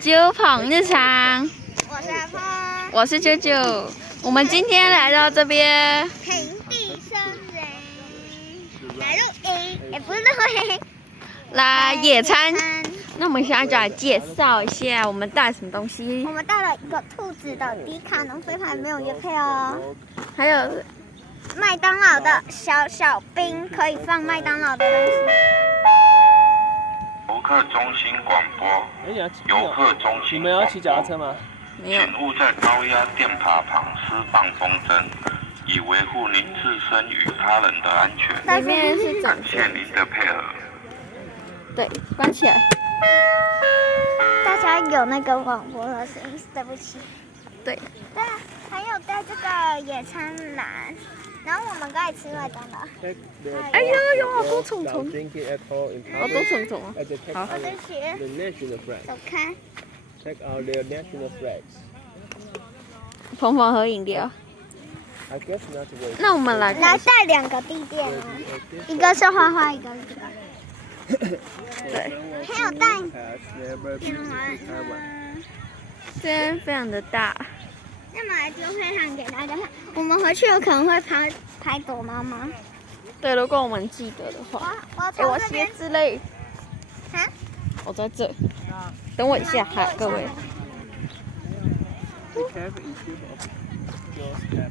九鹏日常，我是阿峰，我是九九。我们今天来到这边，平地生人，来露营，也不是露营，来野餐。那我们现在就来介绍一下我们带什么东西我。们带了一个兔子的迪卡侬飞盘，没有业配哦。还有麦当劳的小冰，可以放麦当劳的东西。游客中心广播。游客中心。你们要骑脚踏车吗？没有。请勿在高压电爬旁施放风筝，以维护您自身与他人的安全。里面是感整谢您的配合。对，关起来。大家有那个广播的声音，对不起。对。对啊，还有带这个野餐篮，然后我们刚才吃麦当劳。哎呦呦，好多虫虫，好多虫虫啊！好，对不起，走开。 Check out their national flags. 鹏鹏喝饮料。 I guess not to wait. 那我们来看一下，带2个地垫哦，一个是花花，一个是这个。对，还有带 Has never been to Taiwan. 这边非常的大。那么来丢配盘给大家看，我们回去有可能会拍躲猫猫。对，如果我们记得的话。我鞋我从这边子嘞，啊，我在这。等我一下，哈，各位。 They have issue of girls have.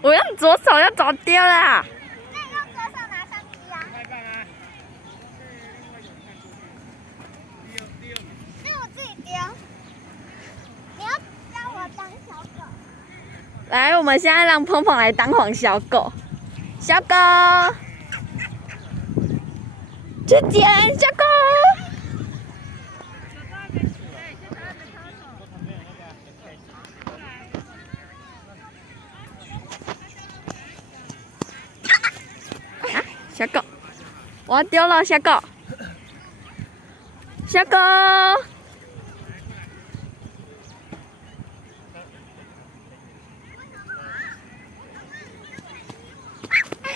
我用左手要走丢了。那用左手拿相机啊。是我自己丢。你要教我当小狗。 来，我们现在让鹏鹏来当黄小狗。小狗，去捡小狗。啊，小狗，我要丢了，小狗。小狗。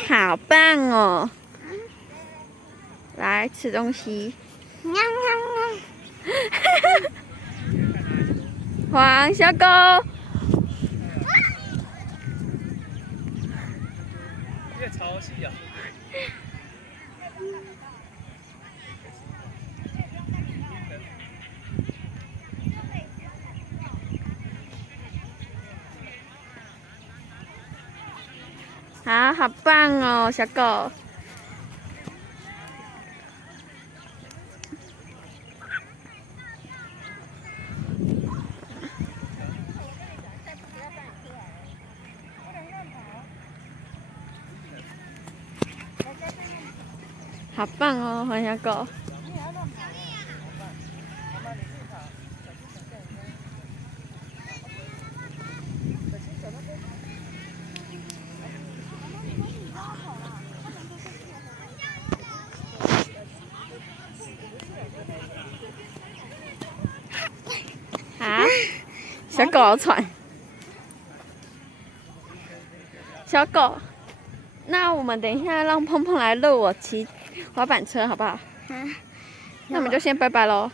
好棒哦！来吃东西。喵喵黄小狗。越潮汐啊！啊，好棒哦，小狗。好棒哦，黄小狗。啊，小狗好喘。小狗，那我们等一下让鹏鹏来遛我骑滑板车，好不好？那我们就先拜拜喽。